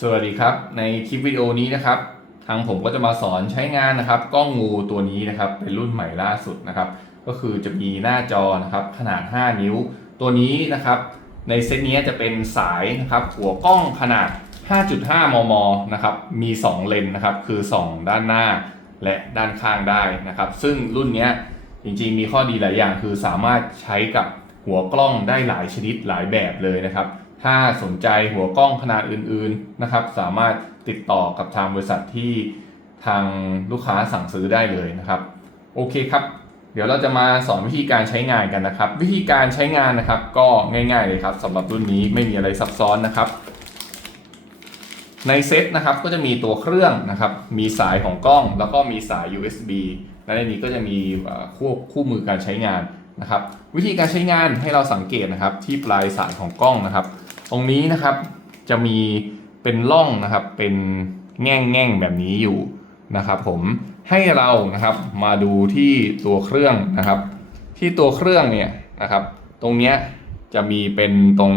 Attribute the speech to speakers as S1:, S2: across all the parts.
S1: สวัสดีครับ ในคลิปวิดีโอนี้นะครับ ทางผมก็จะมาสอนใช้งานนะครับ กล้องงูตัวนี้นะครับ เป็นรุ่นใหม่ล่าสุดนะครับ ก็คือจะมีหน้าจอนะครับขนาด 5 นิ้ว ตัวนี้นะครับ ในเซตนี้จะเป็นสายนะครับ หัวกล้องขนาด 5.5 มม นะครับ มี 2 เลนนะครับ คือ 2 ด้านหน้าและด้านข้างได้นะครับ ซึ่งรุ่นเนี้ยจริงๆ มีข้อดีหลายอย่าง คือสามารถใช้กับหัวกล้องได้หลายชนิดหลายแบบเลยนะครับ ถ้าสนใจหัวกล้องขนาดอื่นๆนะครับ สามารถติดต่อกับทางบริษัทที่ทางลูกค้าสั่งซื้อได้เลยนะครับ โอเคครับ เดี๋ยวเราจะมาสอนวิธีการใช้งานกันนะครับ วิธีการใช้งานนะครับ ก็ง่ายๆเลยครับสำหรับรุ่นนี้ไม่มีอะไรซับซ้อนนะครับ ในเซ็ตนะครับก็จะมีตัวเครื่องนะครับ มีสายของกล้อง แล้วก็มีสาย USB และในนี้ก็จะมีคู่คู่มือการใช้งานนะครับ วิธีการใช้งานให้เราสังเกตนะครับ ที่ปลายสายของกล้องนะครับ ตรงนี้นะครับจะมีเป็นร่องนะครับเป็นแง่งแง่งแบบนี้อยู่นะครับ ผมให้เรานะครับมาดูที่ตัวเครื่องนะครับ ที่ตัวเครื่องเนี่ยนะครับ ตรงเนี้ยจะมีเป็นตรง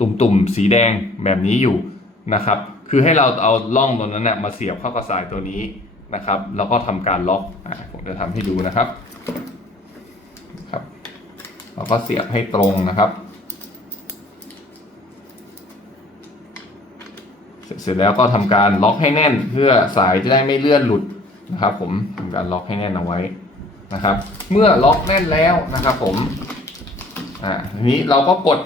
S1: ตุ่มๆสีแดงแบบนี้อยู่นะครับ คือให้เราเอาล่องตรงนั้นนะมาเสียบเข้ากับสายตัวนี้นะครับ แล้วก็ทำการล็อกอผมจะทำให้ดูนะครับครับเราก็เสียบให้ตรงนะครับ เสร็จแล้วก็ทำการล็อกให้แน่น เพื่อสายจะได้ไม่เลื่อนหลุดนะครับ ผมทำการล็อกให้แน่นเอาไว้นะครับ เมื่อล็อกแน่นแล้วนะครับผมอ่าทีนี้เราก็กด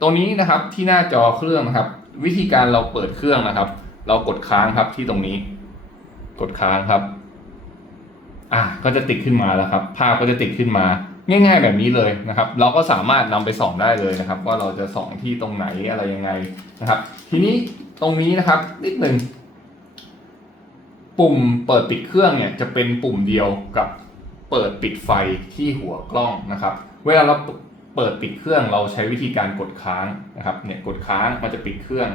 S1: ตรงนี้นะครับที่หน้าจอเครื่องนะครับ วิธีการเราเปิดเครื่องนะครับ เรากดค้างครับที่ตรงนี้ กดค้างครับ อะก็จะติดขึ้นมาแล้วครับ ภาพก็จะติดขึ้นมา ง่ายๆแบบนี้เลยนะครับ เราก็สามารถนำไปส่องได้เลยนะครับ ว่าเราจะส่องที่ตรงไหนอะไรยังไงนะครับ ทีนี้ตรงนี้นะครับนิดหนึ่งปุ่มเปิดปิดเครื่องเนี่ยจะเป็นปุ่มเดียวกับเปิดปิดไฟที่หัวกล้องนะครับ เวลาเราเปิดปิดเครื่องเราใช้วิธีการกดค้างนะครับเนี่ยกดค้างมันจะปิดเครื่อง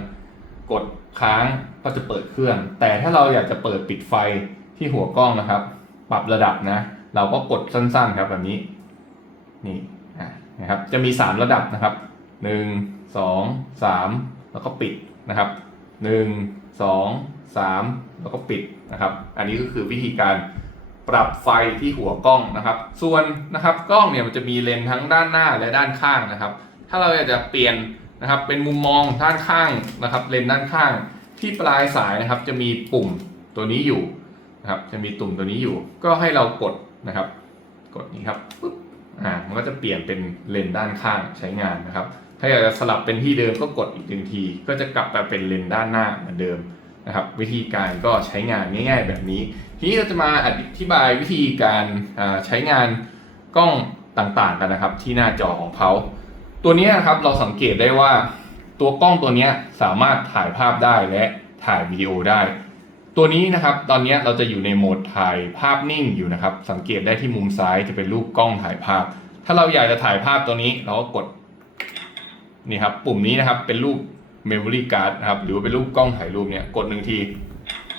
S1: กดค้างก็จะเปิดเครื่อง แต่ถ้าเราอยากจะเปิดปิดไฟที่หัวกล้องนะครับ ปรับระดับนะ เราก็กดสั้นๆครับแบบนี้ นี่นะครับจะมี 3 ระดับนะครับ 1 2 3 แล้วก็ปิดนะครับ 1 2 3 แล้วก็ปิดนะครับ อันนี้ก็คือวิธีการปรับไฟที่หัวกล้องนะครับ ส่วนนะครับกล้องเนี่ยมันจะมีเลนทั้งด้านหน้าและด้านข้างนะครับ ถ้าเราอยากจะเปลี่ยนนะครับเป็นมุมมองด้านข้างนะครับ เลนด้านข้างที่ปลายสายนะครับ จะมีปุ่มตัวนี้อยู่นะครับ จะมีตุ่มตัวนี้อยู่ ก็ให้เรากดนะครับ กดนี้ครับปุ๊บ อ่ามันก็จะเปลี่ยนเป็นเลนด้านข้างใช้งานนะครับ ถ้าอยากจะสลับเป็นที่เดิมก็กดอีกหนึ่งที ก็จะกลับไปเป็นเลนด้านหน้าเหมือนเดิมนะครับ วิธีการก็ใช้งานง่าย ๆ แบบนี้ ทีนี้เราจะมาอธิบายวิธีการใช้งานกล้องต่างๆกันนะครับ ที่หน้าจอของเขาตัวนี้นะครับเราสังเกตได้ว่าตัวกล้องตัวนี้สามารถถ่ายภาพได้และถ่ายวิดีโอได้ ตัวนี้นะครับตอนนี้เราจะอยู่ในโหมดถ่ายภาพนิ่งอยู่นะครับ สังเกตได้ที่มุมซ้ายจะเป็นรูปกล้องถ่ายภาพ ถ้าเราอยากจะถ่ายภาพตัวนี้เราก็กดนี่ครับปุ่มนี้นะครับเป็นรูป memory card นะครับหรือว่าเป็นรูปกล้องถ่ายรูปเนี่ยกดหนึ่งที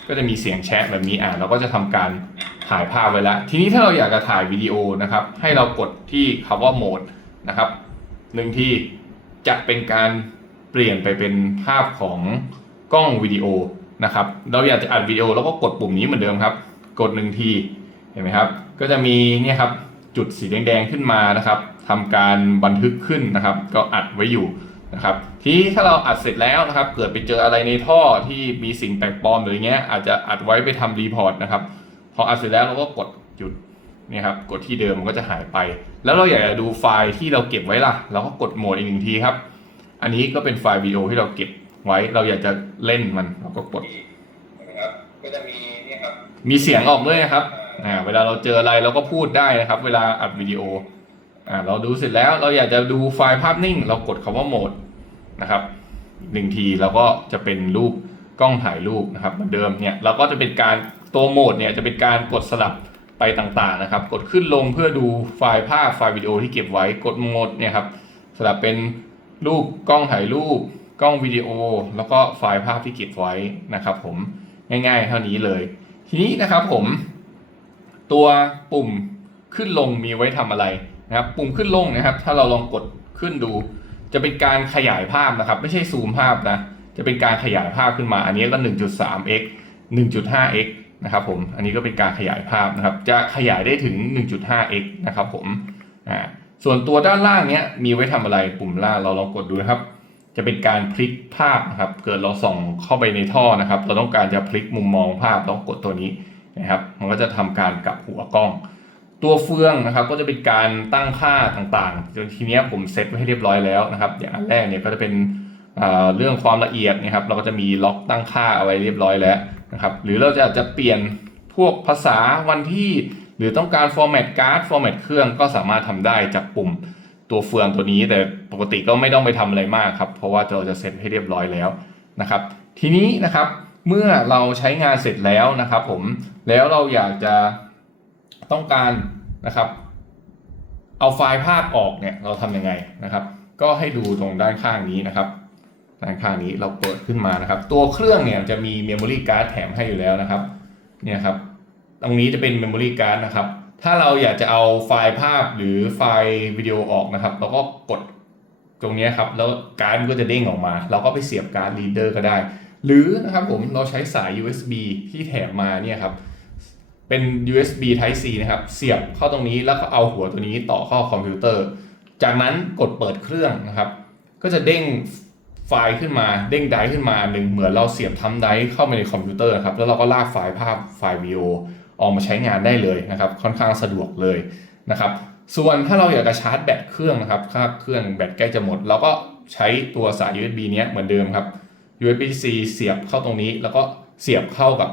S1: ก็จะมีเสียงแชะแบบนี้อ่าเราก็จะทำการถ่ายภาพไว้แล้ว ทีนี้ถ้าเราอยากจะถ่ายวิดีโอนะครับ ให้เรากดที่คำว่าโหมดนะครับหนึ่งทีจะเป็นการเปลี่ยนไปเป็นภาพของกล้องวิดีโอ นะครับ เราอยากจะอัดวิดีโอแล้วก็กดปุ่มนี้เหมือนเดิมครับ กดหนึ่งทีเห็นไหมครับ ก็จะมีเนี่ยครับจุดสีแดงๆขึ้นมานะครับทำการบันทึกขึ้นนะครับ ก็อัดไว้อยู่นะครับ ทีถ้าเราอัดเสร็จแล้วนะครับ เกิดไปเจออะไรในท่อที่มีสิ่งแปลกปลอมหรืออย่างเงี้ยอาจจะอัดไว้ไปทำรีพอร์ตนะครับพออัดเสร็จแล้วเราก็กดหยุดนี่ครับกดที่เดิมมันก็จะหายไป แล้วเราอยากจะดูไฟล์ที่เราเก็บไว้ล่ะ เราก็กดโหมดอีกหนึ่งทีครับ อันนี้ก็เป็นไฟล์วิดีโอที่เราเก็บ ไว้เราอยากจะเล่นมันเราก็กด
S2: นะครับก็จะมีเนี่ยครับ
S1: มีเสียงออกด้วยนะครับอ่าเวลาเราเจออะไรเราก็พูดได้นะครับ เวลาอัดวิดีโออ่าเราดูเสร็จแล้วเราอยากจะดูไฟล์ภาพนิ่ง เรากดคำว่าโหมดนะครับหนึ่งทีแล้วก็จะเป็นรูปกล้องถ่ายรูปนะครับเหมือนเดิมเนี่ยเราก็จะเป็นการตัวโหมดเนี่ยจะเป็นการกดสลับไปต่างๆนะครับ กดขึ้นลงเพื่อดูไฟล์ภาพไฟล์วิดีโอที่เก็บไว้กดโหมดเนี่ยครับสลับเป็นรูปกล้องถ่ายรูป กล้องวิดีโอ แล้วก็ไฟล์ภาพที่เก็บไว้นะครับ ผมง่ายๆ เท่านี้เลย ทีนี้นะครับผม ตัวปุ่มขึ้นลงมีไว้ทำอะไรนะครับ ปุ่มขึ้นลงนะครับ ถ้าเราลองกดขึ้นดู จะเป็นการขยายภาพนะครับ ไม่ใช่ซูมภาพนะ จะเป็นการขยายภาพขึ้นมา อันนี้ก็ 1.3x 1.5x นะครับผม อันนี้ก็เป็นการขยายภาพนะครับ จะขยายได้ถึง 1.5x นะครับผม อ่า ส่วนตัวด้านล่างเนี้ยมีไว้ทำอะไร ปุ่มล่างเราลองกดดูนะครับ จะเป็นการพลิกภาพนะครับ เกิดเราส่องเข้าไปในท่อนะครับ เราต้องการจะพลิกมุมมองภาพต้องกดตัวนี้นะครับ มันก็จะทำการกลับหัวกล้อง ตัวเฟืองนะครับ ก็จะเป็นการตั้งค่าต่างๆจนทีเนี้ยผมเซตไว้ให้เรียบร้อยแล้วนะครับ อย่างอันแรกเนี่ยก็จะเป็นเรื่องความละเอียดนะครับ เราก็จะมีล็อกตั้งค่าเอาไว้เรียบร้อยแล้วนะครับ หรือเราจะจะเปลี่ยนพวกภาษาวันที่ หรือต้องการ format card format เครื่องก็สามารถทำได้จากปุ่ม ตัวเฟืองตัวนี้ แต่ปกติก็ไม่ต้องไปทำอะไรมากครับ เพราะว่าเราจะเซตให้เรียบร้อยแล้วนะครับ ทีนี้นะครับเมื่อเราใช้งานเสร็จแล้วนะครับผมแล้วเราอยากจะต้องการนะครับ เอาไฟล์ภาพออกเนี่ยเราทำยังไงนะครับ ก็ให้ดูตรงด้านข้างนี้นะครับด้านข้างนี้เราเปิดขึ้นมานะครับ ตัวเครื่องเนี่ยจะมี Memory Card แถมให้อยู่แล้วนะครับ เนี่ยครับ ตรงนี้จะเป็น Memory Card นะครับ ถ้าเราอยากจะเอาไฟล์ภาพหรือไฟล์วิดีโอออกนะครับ เราก็กดตรงนี้ครับ แล้วการ์ดมันก็จะเด้งออกมา เราก็ไปเสียบการ์ด reader ก็ได้ หรือนะครับผมเราใช้สาย USB ที่แถมมาเนี่ยครับ เป็น USB Type C นะครับ เสียบเข้าตรงนี้แล้วก็เอาหัวตัวนี้ต่อเข้าคอมพิวเตอร์ จากนั้นกดเปิดเครื่องนะครับ ก็จะเด้งไฟล์ขึ้นมาเด้งไดร์ขึ้นมาหนึ่งเหมือนเราเสียบทำไดร์เข้าไปในคอมพิวเตอร์ครับแล้วเราก็ลากไฟล์ภาพไฟล์วิดีโอ ออกมาใช้งานได้เลยนะครับค่อนข้างสะดวกเลยนะครับส่วนถ้าเราอยากจะชาร์จแบตเครื่องนะครับถ้าเครื่องแบตใกล้จะหมดเราก็ใช้ตัวสาย USB เนี้ยเหมือนเดิมครับ USB-C เสียบเข้าตรงนี้ แล้วก็เสียบเข้ากับ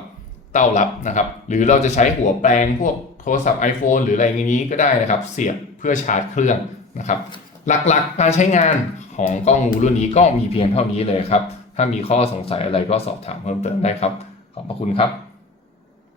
S1: เต้ารับนะครับหรือเราจะใช้หัวแปลงพวกโทรศัพท์ iPhone หรืออะไรอย่างนี้ก็ได้นะครับ เสียบเพื่อชาร์จเครื่องนะครับหลักๆ การใช้งานของกล้องงูรุ่นนี้ก็มีเพียงเท่านี้เลยครับ ถ้ามีข้อสงสัยอะไรก็สอบถามเพิ่มเติมได้ครับ ขอบพระคุณครับ